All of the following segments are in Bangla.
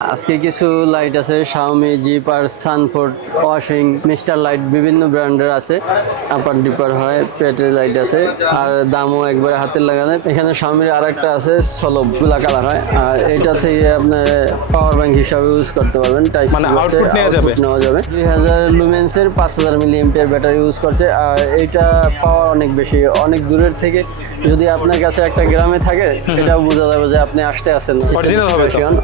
আজকে কিছু লাইট আছে Xiaomi Geepas Sanford washing mister light বিভিন্ন ব্র্যান্ডের আছে। আপার ডিপার হয় পেটের লাইট আছে আর দামও একবারে হাতের লাগানো। এখানে শাওমির আর একটা আছে সলবগুলা কালার হয় আর এটা থেকে আপনার পাওয়ার ব্যাংক হিসাবে ইউজ করতে পারবেন টাইপ মানে নেওয়া যাবে? দুই হাজার লুমেন্সের পাঁচ হাজার মিলি এমপিয়ার ব্যাটারি ইউজ করছে আর এইটা পাওয়ার অনেক বেশি অনেক দূরের থেকে। যদি আপনার কাছে একটা গ্রামে থাকে এটাও বোঝা যাবে যে আপনি আসতে আসেন?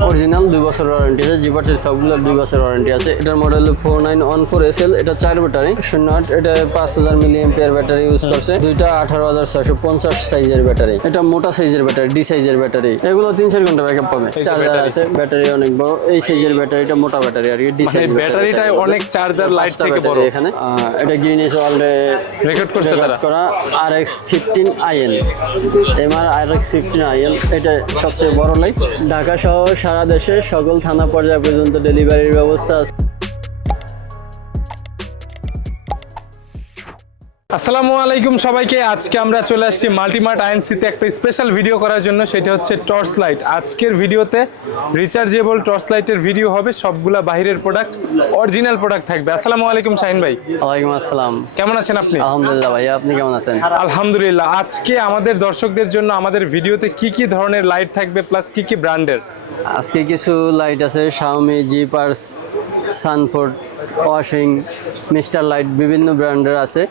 অরিজিনাল দুই বছর ওয়ারেন্টি আছে জিপার্সের সবগুলোর দুই বছর ওয়ারেন্টি আছে। এটার model four nine one four S L এটা চার ব্যাটারি শূন্য আট এটা পাঁচ হাজার মিলি এমপিয়ার ব্যাটারি ইউজ করছে দুইটা আঠারো হাজার ছয়শো পঞ্চাশ সাইজের ব্যাটারি এটা মোটা সাইজের ব্যাটারি ডি সাইজের ব্যাটারি এগুলো তিন চার ঘণ্টা ব্যাকআপ পাবে। চার্জার আছে ব্যাটারি অনেক বড়। এই সাইজের ব্যাটারিটা মোটা ব্যাটারি আর কি ডি সাইজ ব্যাটারিটাই অনেক চার্জার লাইট থেকে বড়। এখানে। এটা গ্রিনিস ওয়ার্ল্ডে রেকর্ড করছে তারা। করা আর এক্স ফিফটিন আইএল এমআর আর আর এক্স ফিফটিন আইএল এটা সবচেয়ে বড় লাইট ঢাকা সহ সারা দেশে সকল থানা পর্যায় পর্যন্ত ডেলিভারির ব্যবস্থা আছে। আসসালামু আলাইকুম সবাইকে। আজকে আমরা চলে আসছি মাল্টিমার্ট আইএনসিতে একটা স্পেশাল ভিডিও করার জন্য সেটা হচ্ছে টর্চ লাইট আজকের ভিডিওতে রিচার্জেবল টর্চ লাইটের ভিডিও হবে সবগুলা বাইরের প্রোডাক্ট অরিজিনাল প্রোডাক্ট থাকবে। আসসালামু আলাইকুম শাহিন ভাই। ওয়ালাইকুম আসসালাম। কেমন আছেন আপনি? আলহামদুলিল্লাহ ভাইয়া আপনি কেমন আছেন? আলহামদুলিল্লাহ। আজকে আমাদের দর্শকদের জন্য আমাদের ভিডিওতে কি কি ধরনের লাইট থাকবে প্লাস কি কি ব্র্যান্ডের? আজকে কিছু লাইট আছে Xiaomi Geepas Sanford washing mister light বিভিন্ন ব্র্যান্ডের আছে।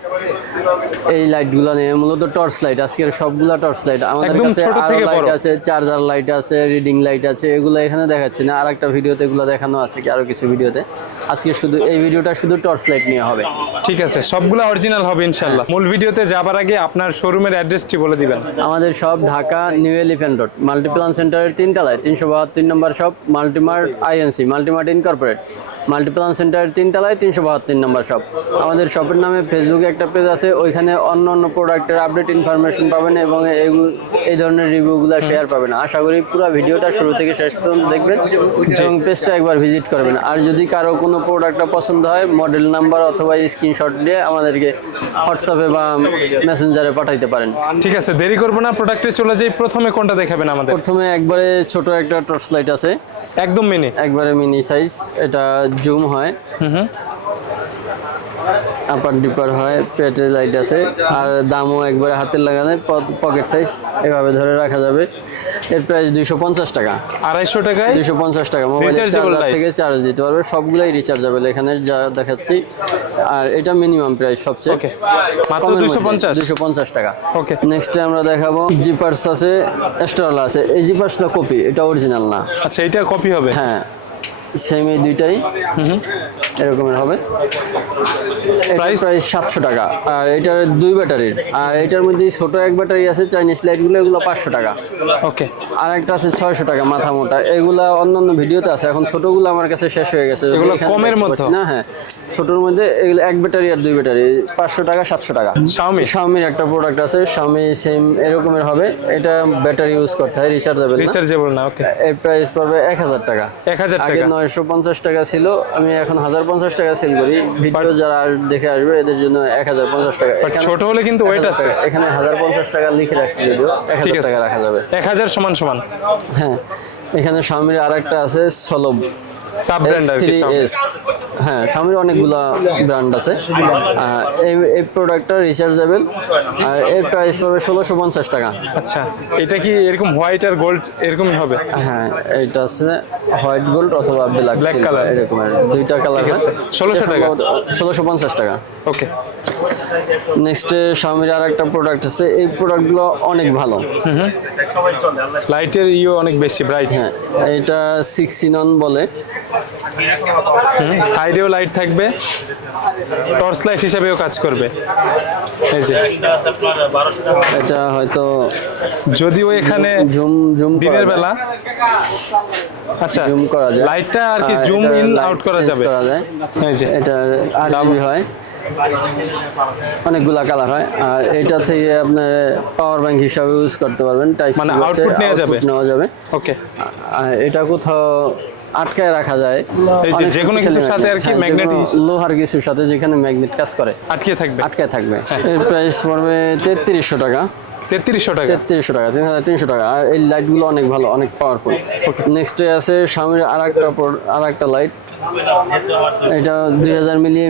এই লাইটগুলো নিয়ে মূলত টর্চ লাইট আজকের সবগুলা টর্চ লাইট আমাদের কাছে আরও লাইট আছে চার্জার লাইট আছে রিডিং লাইট আছে এগুলো এখানে দেখাচ্ছি না। আর একটা ভিডিওতে এগুলো দেখানো আছে কি আরও কিছু ভিডিওতে। আজকে শুধু এই ভিডিওটা শুধু টর্চ লাইট নিয়ে হবে। ঠিক আছে সবগুলা অরিজিনাল হবে ইনশাল্লাহ মূল ভিডিওতে যাবার আগে আপনার শোরুমের অ্যাড্রেসটি বলে দিবেন। আমাদের সব Dhaka New Elephant Road Multiplan সেন্টারের তিনতলায় তিনশো বাহাত্তর নম্বর সব Multimart Inc Multimart incorporate Multiplan সেন্টারের তিনতলায় তিনশো বাহাত্তর নম্বর শপ আমাদের শপের নামে ফেসবুকে একটা পেজ আছে ওইখানে অন্য অন্য প্রোডাক্টের আপডেট ইনফরমেশন পাবেন এবং এই ধরনের রিভিউগুলো শেয়ার পাবেন। আশা করি পুরো ভিডিওটা শুরু থেকে শেষ পর্যন্ত দেখবেন এবং পেজটা একবার ভিজিট করবেন। আর যদি কারও কোনো প্রোডাক্টটা পছন্দ হয় মডেল নাম্বার অথবা স্ক্রিনশট দিয়ে আমাদেরকে হোয়াটসঅ্যাপে বা মেসেঞ্জারে পাঠাইতে পারেন। ঠিক আছে দেরি করব না প্রোডাক্টে চলে যাই প্রথমে কোনটা দেখাবেন আমাদের? প্রথমে একবারে ছোট একটা টর্চ লাইট আছে। একদম মিনি একবারে মিনি সাইজ এটা জুম হয়। আপার ডিপার হয় পেটের লাইট আছে আর দামও একবারে হাতের লাগানো পকেট সাইজ এভাবে ধরে রাখা যাবে। এর প্রাইস দুইশো পঞ্চাশ টাকা। আড়াইশো টাকায়? দুইশো পঞ্চাশ টাকা। মোবাইল চার্জার থেকে চার্জ দিতে পারবে সবগুলাই রিচার্জেবল এখানে যা দেখাচ্ছি। আর এটা মিনিমাম প্রাইস সবচেয়ে। দুইশো পঞ্চাশ? টাকা। ওকে নেক্সটে আমরা দেখাবো জিপার্স আছে এস্ট্রল আছে। এই জিপার্সটা কপি এটা অরিজিনাল না। আচ্ছা এটা কপি হবে? হ্যাঁ। সেম এই দুইটাই এরকমের হবে। Price? প্রাইস সাতশো টাকা। আর এটার দুই ব্যাটারির। আর এটার মধ্যে ছোট এক ব্যাটারি আছে চাইনিজ লাইটগুলো এগুলো পাঁচশো টাকা। ওকে আর একটা আছে ছয়শো টাকা মাথা মোটা। এগুলা অন্যান্য ভিডিওতে আছে। এখন ছোটগুলো আমার কাছে শেষ হয়ে গেছে। এগুলো কমের? পাচ্ছি না হ্যাঁ। ছোটোর মধ্যে এগুলো এক ব্যাটারি আর দুই ব্যাটারি। পাঁচশো টাকা সাতশো টাকা। Xiaomi? শাওমির একটা প্রোডাক্ট আছে। শাওমি সেম এরকমের হবে। এটা ব্যাটারি ইউজ করতে হয় রিচার্জেবল রিচার্জেবল না ওকে এর প্রাইস পড়বে এক হাজার টাকা। এক হাজার আগে টাকা নয়শো পঞ্চাশ টাকা ছিল। আমি এখন হাজার পঞ্চাশ টাকা সেল করি। ভিডিও যারা দেখে আসবে এদের জন্য এক হাজার পঞ্চাশ টাকা। ছোট হলে কিন্তু ওয়েট আছে। এখানে হাজার পঞ্চাশ টাকা লিখে রাখছি যদিও এক হাজার টাকা রাখা যাবে। এক হাজার সমান সমান। হ্যাঁ এখানে স্বামীর আর একটা আছে সলব সাব ব্র্যান্ড আর কি থ্রি Xiaomi। এস হ্যাঁ স্বামীর অনেকগুলা ব্র্যান্ড আছে এই এই প্রোডাক্টটা রিচার্জেবল আর এর প্রাইস পড়বে ষোলোশো পঞ্চাশ টাকা আচ্ছা এটা কি এরকম হোয়াইট আর গোল্ড এরকমই হবে হ্যাঁ এটা আছে হোয়াইট গোল্ড অথবা ব্ল্যাক কালার। দুইটা কালার আছে। 1600 টাকা? ষোলোশো পঞ্চাশ টাকা ওকে নেক্সটে স্বামীর আর একটা প্রোডাক্ট আছে। এই প্রোডাক্টগুলো অনেক ভালো। লাইটের ইও অনেক বেশি ব্রাইট হ্যাঁ এটা সিক্স ইনন বলে। সাইডেও লাইট থাকবে। টর্চ লাইট হিসাবেও কাজ করবে। এই যে। এটা হয়তো যদিও এখানে জুম জুম দিনের বেলা। আচ্ছা জুম করা যায়। লাইটটা আর কি জুম ইন আউট করা যাবে। করা যায়। এই যে। এটা আট হয়। অনেকগুলা কালার হয়। আর এটা থেকে আপনার পাওয়ার ব্যাংক হিসাবে ইউজ করতে পারবেন। টাইপ মানে output নেওয়া যাবে? নেওয়া যাবে। ওকে এটা কোথাও আটকায় রাখা যায়। এই যে যেকোনো কিছুর সাথে আর কি is- লোহার কিছুর সাথে যেখানে ম্যাগনেট কাজ করে। আটকে থাকবে। আটকায় থাকবে। হ্যাঁ। এর প্রাইস পড়বে তেত্রিশশো টাকা। তেত্রিশশো টাকা? তেত্রিশশো টাকা তিন হাজার তিনশো টাকা। আর এই লাইটগুলো অনেক ভালো অনেক পাওয়ারফুল নেক্সটে আছে স্বামীর আর একটা আর একটা লাইট এটা দুই হাজার মিলি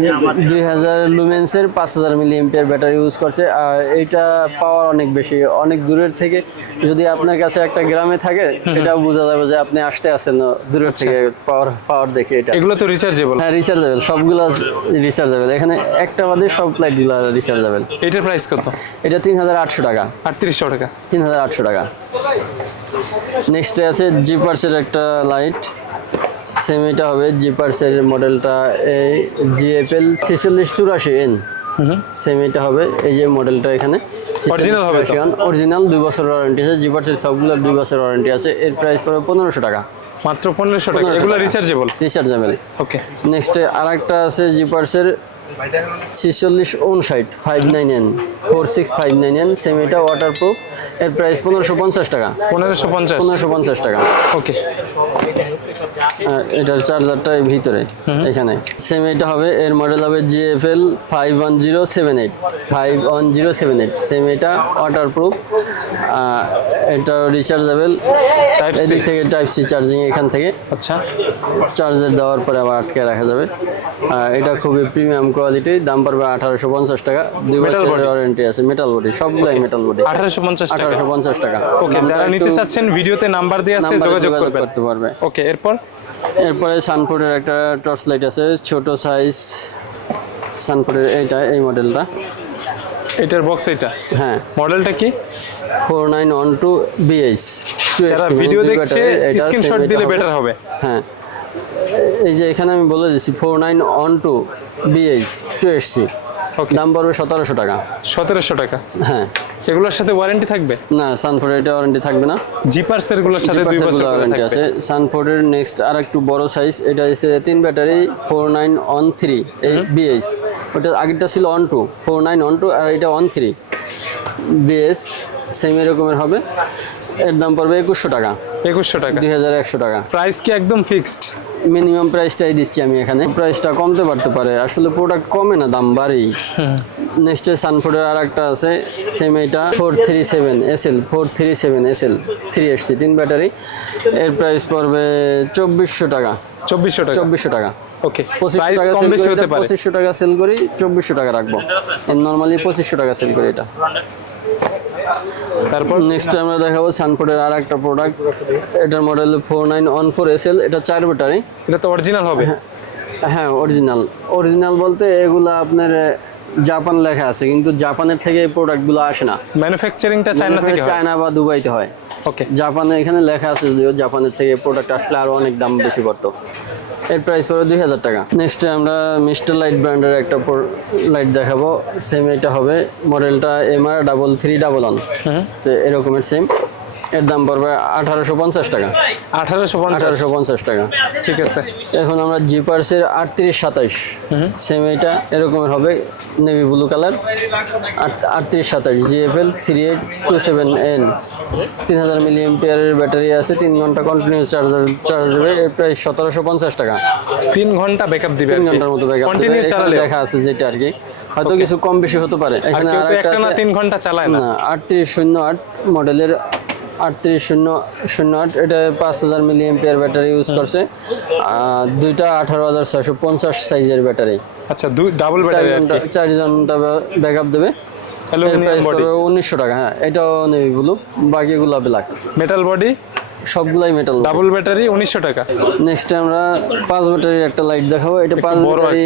দুই হাজার লুমেন্সের পাঁচ হাজার মিলি এমপিয়ার ব্যাটারি ইউজ করছে। আর এইটা পাওয়ার অনেক বেশি অনেক দূরের থেকে যদি আপনার কাছে একটা গ্রামে থাকে এটা বোঝা যাবে যে আপনি আসতে আসেন দূরের থেকে পাওয়ার পাওয়ার দেখে এটা। এগুলো তো রিচার্জেবল হ্যাঁ রিচার্জেবল সবগুলো রিচার্জেবল এখানে একটা বাদে সব লাইটগুলো রিচার্জেবল এটার প্রাইস কত? এটা তিন হাজার আটশো টাকা। আটত্রিশশো টাকা। তিন হাজার আটশো টাকা। নেক্সটে আছে জিপার্সের একটা লাইট সেম এটা হবে জিপার্সের মডেলটা এই জিএফএল ছেচল্লিশ চুরাশি এন সেম এটা হবে এই যে মডেলটা এখানে। অরিজিনাল হবে? অরিজিনাল দুই বছর ওয়ারেন্টি আছে। জিপার্সের সবগুলোর দুই বছর ওয়ারেন্টি আছে। এর প্রাইস পড়বে পনেরোশো টাকা। মাত্র পনেরোশো টাকা। এগুলো। রিচার্জেবল রিচার্জেবল ওকে নেক্সটে আর একটা আছে জিপার্সের ছিচল্লিশ উনষাট five nine N four six five nine N same এটা ওয়াটারপ্রুফ এর প্রাইস পনেরোশো পঞ্চাশ টাকা। পনেরোশো পঞ্চাশ? পনেরোশো পঞ্চাশ টাকা। ওকে। এটার চার্জারটা এই ভিতরে এখানে। সেম এটা হবে এর মডেল হবে GFL five one zero seven eight five one zero seven eight same এটা ওয়াটারপ্রুফ এটা রিচার্জেবল। এদিক থেকে টাইপ সি চার্জিং এখান থেকে। আচ্ছা। চার্জার দেওয়ার পরে আবার আটকে রাখা যাবে। আর এটা খুবই প্রিমিয়াম কোয়ালিটি দাম পড়বে আঠারোশো পঞ্চাশ টাকা। দুই বছরের ওয়ারেন্টি আছে মেটাল বডি সবগুলাই মেটাল বডি আঠারোশো পঞ্চাশ আঠারোশো পঞ্চাশ টাকা। ওকে যারা নিতে চাচ্ছেন ভিডিওতে নাম্বার দিয়ে আছে যোগাযোগ করতে পারবে। ওকে এরপর? এরপরে সানফোর্ডের একটা টর্চ লাইট আছে ছোট সাইজ সানফোর্ডের এইটা এই মডেলটা এটার বক্স এটা হ্যাঁ। মডেলটা কি? Four nine one two BH যারা ভিডিও দেখছে স্ক্রিনশট দিলে বেটার হবে। হ্যাঁ। এই যে এখানে আমি বলে দিচ্ছি four nine one two BH two SC okay দাম পড়বে সতেরোশো টাকা। সতেরোশো টাকা? হ্যাঁ। এগুলোর সাথে ওয়ারেন্টি থাকবে? না সানফোর্ডের এটা ওয়ারেন্টি থাকবে না। জিপার্সেরগুলোর সাথে দুই বছর ওয়ারেন্টি আছে। সানফোর্ডের নেক্সট আর একটু বড় সাইজ এটা হচ্ছে তিন battery four nine one three এই বিএস ওটা আগেরটা ছিল one two four nine one two আর এটা অন থ্রি বিএস সেম এরকমের হবে। এর দাম পড়বে একুশশো টাকা। একুশশো টাকা। দুই হাজার একশো টাকা। প্রাইস কি একদম ফিক্সড মিনিমাম প্রাইসটাই দিচ্ছি আমি এখানে। প্রাইসটা কমতে পারতে পারে। আসলে প্রোডাক্ট কমে না দাম বাড়েই। নেক্সটে সানফোর্ডের আর একটা আছে সেম এটা four three seven S L four three seven S L three এসছি তিন ব্যাটারি এর প্রাইস পড়বে চব্বিশশো টাকা। চব্বিশশো টাকা। চব্বিশশো টাকা। ওকে পঁচিশশো টাকা সেল করি চব্বিশশো টাকা রাখব। নর্মালি পঁচিশশো টাকা সেল করি এটা। তারপর নেক্সট আমরা দেখাবো সানফোর্ডের আর একটা প্রোডাক্ট এটার model four nine one four S L এটা চার ব্যাটারি এটা তো অরিজিনাল হবে। হ্যাঁ অরিজিনাল অরিজিনাল বলতে এগুলো আপনার জাপান লেখা আছে। কিন্তু জাপানের থেকে এই প্রোডাক্টগুলো আসে না। ম্যানুফ্যাকচারিংটা চায়না থেকে চায়না বা দুবাইতে হয়। ওকে জাপানে এখানে লেখা আছে যদিও জাপানের থেকে প্রোডাক্ট আসলে আরও অনেক দাম বেশি পড়তো। এর প্রাইস পড়বে দুই হাজার টাকা। নেক্সটে আমরা মিস্টার লাইট ব্র্যান্ডের একটা লাইট দেখাবো। সেম এটা হবে। মডেলটা M R double three double one এরকমের সেম এর দাম পড়বে আঠারোশো পঞ্চাশ টাকা। আঠারোশো আঠারোশো পঞ্চাশ টাকা। ঠিক আছে এখন আমরা জিপার্সের আটত্রিশ সাতাইশ। সেম এটা এরকমের হবে নেভি ব্লু কালার আটত্রিশ সাতাইশ GFL three eight two seven N তিন হাজার মিলি এমপিয়ারের ব্যাটারি আছে তিন ঘণ্টা কন্টিনিউ চার্জার চার্জ দেবে এর প্রাইস সতেরোশো পঞ্চাশ টাকা। তিন ঘণ্টা ব্যাকআপ দিবে তিন ঘণ্টার মতো ব্যাকআপ চালালে দেখা আছে যেটা আর কি। হয়তো কিছু কম বেশি হতে পারে। এখানে কেউ আর একটা একটা না আছে। তিন ঘণ্টা চালায় না। আটত্রিশ শূন্য আট মডেলের আটত্রিশ শূন্য শূন্য আট এটা পাঁচ হাজার মিলি এমপিয়ার ব্যাটারি ইউজ করছে। দুইটা আঠারো হাজার ছয়শো পঞ্চাশ সাইজের ব্যাটারি আচ্ছা দুই ডাবল ব্যাটারি চার ঘণ্টা ব্যাক আপ দেবে। উনিশশো টাকা হ্যাঁ এটাও নেভি ব্লু বাকিগুলো ব্ল্যাক মেটাল বডি সবগুলাই মেটাল ডাবল ব্যাটারি উনিশশো টাকা। নেক্সট আমরা পাঁচ ব্যাটারির একটা লাইট দেখাবো। এটা পাঁচ ব্যাটারি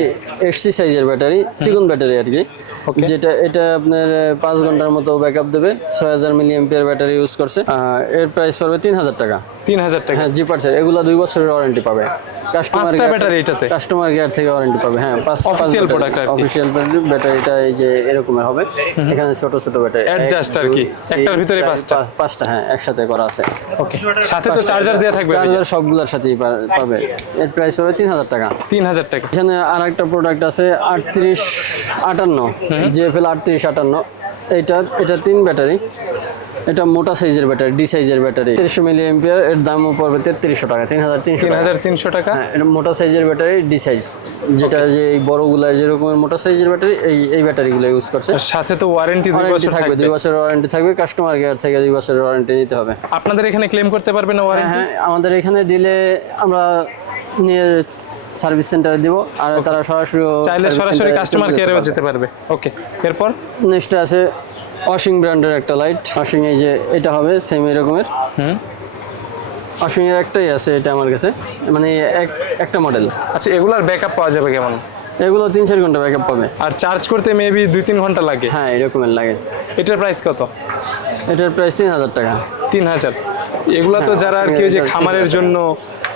এসসি সাইজের ব্যাটারি চিকন ব্যাটারি আর কি। যেটা এটা আপনার পাঁচ ঘণ্টার মতো ব্যাকআপ দেবে। ছয় হাজার মিলি এমপিয়ার ব্যাটারি ইউজ করছে এর প্রাইস পড়বে তিন হাজার টাকা। তিন হাজার টাকা। হ্যাঁ পার্সেন্ট এগুলো দুই বছরের ওয়ারেন্টি পাবে। কাস্টমার ব্যাটারি এটাতে? কাস্টমার কেয়ার থেকে ওয়ারেন্টি পাবে। হ্যাঁ পাঁচ Official আর কি। ব্যাটারিটা এই যে এরকমের হবে। এখানে ছোট ছোট ব্যাটারি Adjust আর কি। একটার ভিতরে পাঁচটা। পাঁচটা হ্যাঁ একসাথে করা আছে। ওকে সাথে তো চার্জার দেওয়া থাকবে চার্জার সবগুলোর সাথেই পাবে। এর প্রাইস তিন হাজার টাকা। তিন হাজার টাকা। এখানে আর একটা প্রোডাক্ট আছে আটত্রিশ আটান্ন। জিএফএল আটত্রিশ আটান্ন। এটা এটা তিন ব্যাটারি এটা মোটা সাইজের ব্যাটারি ডি সাইজের ব্যাটারি। তিরিশশো মিলি এম্পিয়ার এর দামও পড়বে তেত্রিশশো টাকা তিন হাজার তিনশো তিন টাকা। হাজার তিনশো টাকা? হ্যাঁ এটা মোটা সাইজের ব্যাটারি ডি সাইজ যেটা যে এই বড়গুলা যেরকমের মোটা সাইজের ব্যাটারি এই এই ব্যাটারিগুলো ইউজ করছে। সাথে তো ওয়ারেন্টি দুই বছর থাকবে দুই বছরের ওয়ারেন্টি থাকবে কাস্টমার কেয়ার থেকে দুই বছরের ওয়ারেন্টি নিতে হবে। আপনাদের এখানে ক্লেম করতে পারবেন না হ্যাঁ ওয়ারেন্টি হ্যাঁ আমাদের এখানে দিলে আমরা নিয়ে সার্ভিস সেন্টারে দিব আর তারা সরাসরি চাইলে সরাসরি কাস্টমার কেয়ারেও যেতে পারবে। ওকে এরপর? নেক্সট আছে ওয়াশিং ব্র্যান্ডের একটা লাইট ওয়াশিং এই যে এটা হবে সেম এরকমের। হুম। ওয়াশিং এর একটাই আছে এটা আমার কাছে। মানে এক একটা মডেল আচ্ছা এগুলার ব্যাকআপ পাওয়া যাবে কেমন? এগুলো তিন চার ঘণ্টা ব্যাকআপ পাবে। আর চার্জ করতে মেবি দুই তিন ঘণ্টা লাগে? হ্যাঁ এরকমের লাগে। এটার প্রাইস কত? এটার প্রাইস তিন হাজার টাকা। তিন হাজার। এগুলা তো যারা আর কি ওই যে হ্যাঁ, খামারের জন্য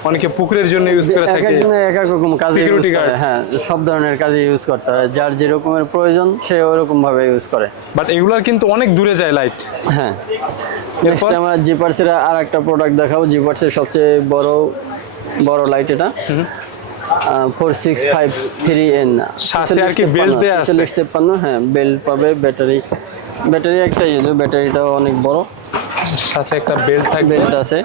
অনেকে পুকুরের জন্য ইউজ করে থাকে এক এক রকম কাজে Security করে হ্যাঁ সব ধরনের কাজে ইউজ করতে হয়। যার যে রকমের প্রয়োজন সে ওই রকম ভাবে ইউজ করে। বাট এগুলার কিন্তু অনেক দূরে যায় লাইট হ্যাঁ। নেক্সট আমরা জিপার্সের আর একটা প্রোডাক্ট দেখাবো। জিপার্সের সবচেয়ে বড় বড় লাইট এটা। Four six five three N. ছেচল্লিশ তেপ্পান্ন হ্যাঁ বেল্ট পাবে ব্যাটারি ব্যাটারি একটাই ইউজ ব্যাটারিটাও অনেক বড়। সাথে একটা বেল্ট থাকবে। বেল্ট আছে।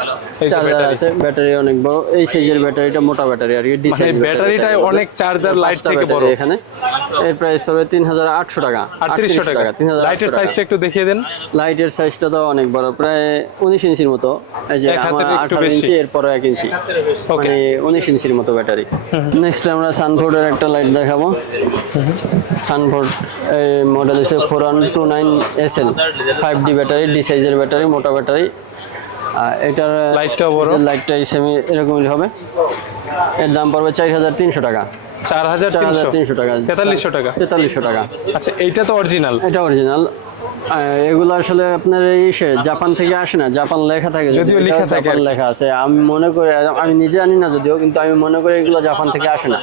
চার্জার আছে ব্যাটারি অনেক বড়। এই সাইজের ব্যাটারিটা মোটা ব্যাটারি আর কি ডি মানে অনেক চার্জার লাইট থেকে বড়। এখানে। এর প্রাইস হবে তিন হাজার আটশো টাকা। আটত্রিশশো টাকা। লাইটের সাইজটা একটু দেখিয়ে দেন। লাইটের সাইজটা তো অনেক বড় প্রায় উনিশ ইঞ্চির মতো। এই যে আমার। ইঞ্চি এরপরে এক ইঞ্চি। মানে ইঞ্চির মতো ব্যাটারি নেক্সট আমরা সানফোর্ডের একটা লাইট দেখাবো। সানফোর্ড মডেল হচ্ছে four one two nine S L five D battery D সাইজের ব্যাটারি মোটা ব্যাটারি এটার লাইটটাও বড়। লাইটটা সেমি এরকমই হবে। এর দাম পড়বে চার হাজার তিনশো টাকা। চার হাজার চার হাজার তিনশো টাকা। তেতাল্লিশশো টাকা। তেতাল্লিশশো টাকা। আচ্ছা এইটা তো অরিজিনাল এটা অরিজিনাল এগুলো আসলে আপনার ইসে জাপান থেকে আসে না জাপান লেখা থাকে যদিও লেখা থাকে। লেখা আছে। আমি মনে করি আমি নিজে জানি না যদিও কিন্তু আমি মনে করি এগুলো জাপান থেকে আসে না।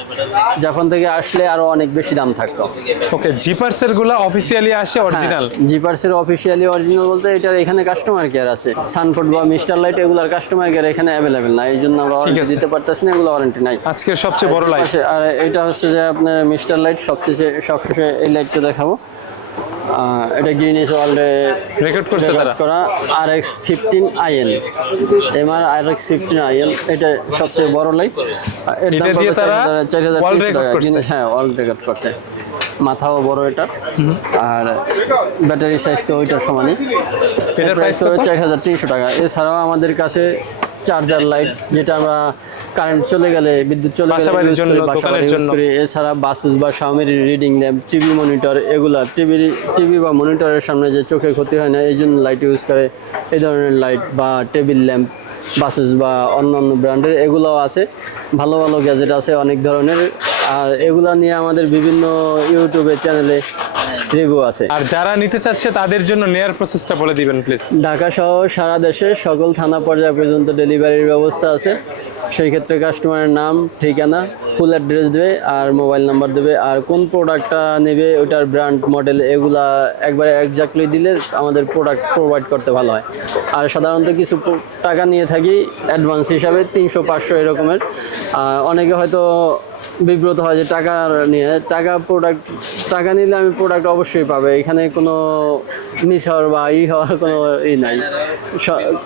জাপান থেকে আসলে আরও অনেক বেশি দাম থাকতো। ওকে জিপার্সেরগুলা অফিসিয়ালি আসে অরিজিনাল জিপার্সের অফিসিয়ালি অরিজিনাল বলতে এটার এখানে কাস্টমার কেয়ার আছে। সানফোর্ড বা মিস্টার লাইট এগুলোর কাস্টমার কেয়ার এখানে অ্যাভেলেবেল না এই জন্য আমরা ওয়ারেন্টি দিতে পারতেছি না এগুলো ওয়ারেন্টি নাই। আজকের সবচেয়ে বড় লাইট আর এটা হচ্ছে যে আপনার মিস্টার লাইট সবশেষে সবশেষে এই লাইটটা দেখাবো। এটা গ্রিনিস ওয়ার্ল্ডে রেকর্ড করছে তারা? করা আর X fifteen IN MR R X fifteen IN এটা সবচেয়ে বড় লাইটের দাম পড়বে চার হাজার তিনশো টাকা। জিনিস হ্যাঁ ওয়ার্ল্ড রেকর্ড করছে। মাথাও বড় এটা। আর ব্যাটারি সাইজ তো ওইটার সমানই। এটার প্রাইস হবে চার হাজার তিনশো টাকা। এছাড়াও আমাদের কাছে চার্জার লাইট যেটা আমরা কারেন্ট চলে গেলে বিদ্যুৎ চলে গেলে দোকানের জন্য। এছাড়া বাসুস বা শাওমির রিডিং ল্যাম্প টিভি মনিটর এগুলা টিভি টিভি বা মনিটরের সামনে যে চোখে ক্ষতি হয় না এই জন্য লাইট ইউজ করে। এই ধরনের লাইট বা টেবিল ল্যাম্প বাসুস বা অন্যান্য ব্র্যান্ডের এগুলোও আছে। ভালো ভালো গ্যাজেট আছে অনেক ধরনের। আর এগুলা নিয়ে আমাদের বিভিন্ন ইউটিউবে চ্যানেলে রিভিউ আছে। আর যারা নিতে চাচ্ছে তাদের জন্য নেয়ার প্রসেসটা বলে দিবেন প্লিজ ঢাকা সহ সারা দেশে সকল থানা পর্যায় পর্যন্ত ডেলিভারির ব্যবস্থা আছে। সেই ক্ষেত্রে কাস্টমারের নাম ঠিকানা ফুল অ্যাড্রেস দেবে আর মোবাইল নাম্বার দেবে। আর কোন প্রোডাক্টটা নেবে ওটার ব্র্যান্ড মডেল এগুলা একবারে একজাক্টলি দিলে আমাদের প্রোডাক্ট প্রোভাইড করতে ভালো হয়। আর সাধারণত কিছু টাকা নিয়ে থাকি অ্যাডভান্স হিসাবে তিনশো পাঁচশো এরকমের। আর অনেকে হয়তো বিব্রত হয় যে টাকা নিয়ে টাকা প্রোডাক্ট টাকা নিলে আমি প্রোডাক্ট অবশ্যই পাবে। এখানে কোনো মিস হওয়ার বা ই হওয়ার কোনো ই নাই।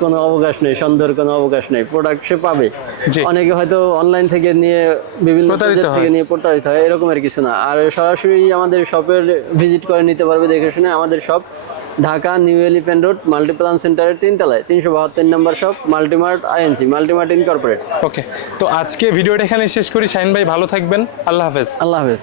কোনো অবকাশ নেই সন্দেহের কোনো অবকাশ নেই। প্রোডাক্ট সে পাবে। অনেকে হয়তো অনলাইন থেকে নিয়ে বিভিন্ন থেকে নিয়ে প্রতারিত হয় এরকমের কিছু না। আর সরাসরি আমাদের শপের ভিজিট করে নিতে পারবে দেখে শুনে আমাদের shop Dhaka New Elephant Road Multiplan সেন্টারের তিনতলায় তিনশো বাহাত্তর নম্বর shop Multimart Inc Multimart incorporate. Okay তো আজকে ভিডিওটা এখানে শেষ করি। শাহিন ভাই ভালো থাকবেন। আল্লাহ হাফেজ। আল্লাহ হাফেজ।